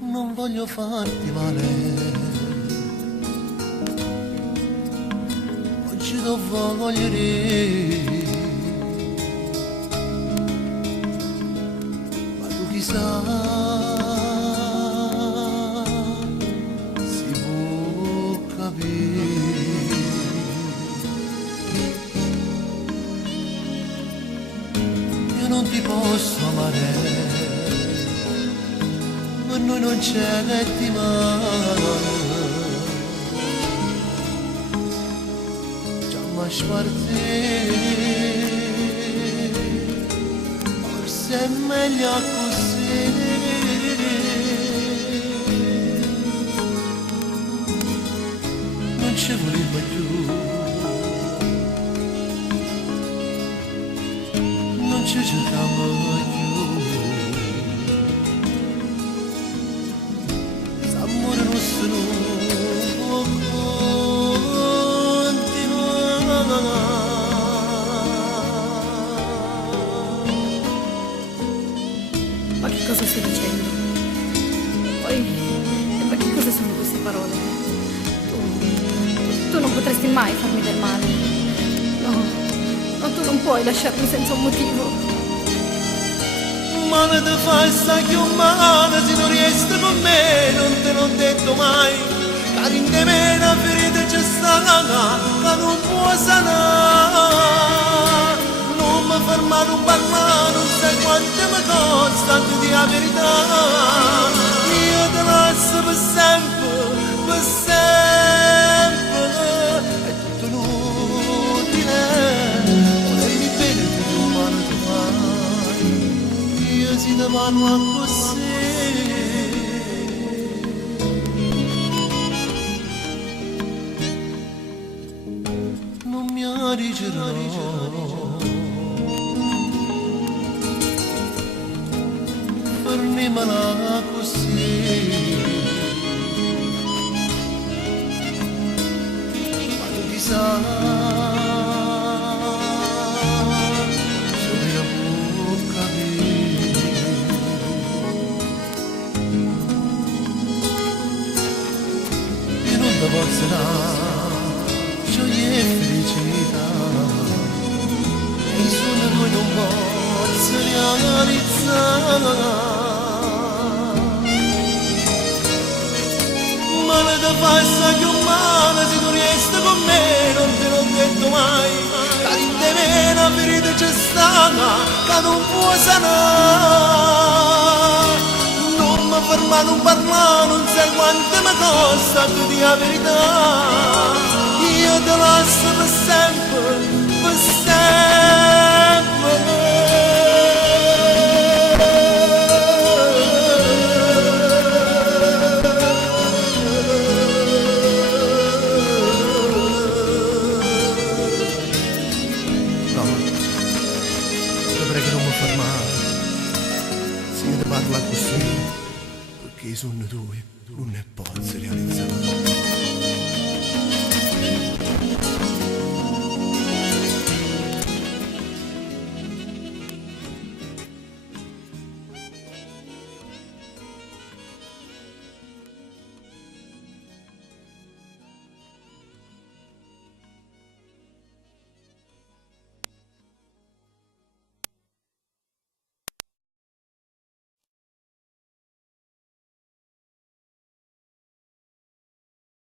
Non voglio farti male, oggi non voglio dire, ma tu chissà si può capire. Io non ti posso amare, per noi non c'è settimana, già ma spartire, forse è meglio così, non ci voleva più, non ci cercavo più. Amore nostro non continuare. Ma che cosa stai dicendo? Poi, ma che cosa sono queste parole? Tu non potresti mai farmi del male. No, tu non puoi lasciarmi senza un motivo. Ma ne te fai sta chiamata se non riesci con me, non te l'ho detto mai, che in te me una ferita c'è stata, che non può sanare, non mi fermare un parlare, non sai quante mi costa, tu di la verità, io te lascio per sempre, è tutto inutile, volevi bene tu umano tu fai, io si te vanno a così. Non mi arigerò, fermimela così, ma tu chissà se mi la può capire. Io non ti posso dare gioia e felicità, i sogni noi non posso realizzare, ma ne te fai sta chiamata se tu riesci con me, non te l'ho detto mai, che in te me una ferita c'è stata, che non può sanare, non mi ferma, non parla, non sai quanto mi costa, tu di la verità, io te lascio per sempre, per sempre. No, dovrei che non mi fermare, se io ti parla così, perché i sogni tuoi non ne posso realizzare.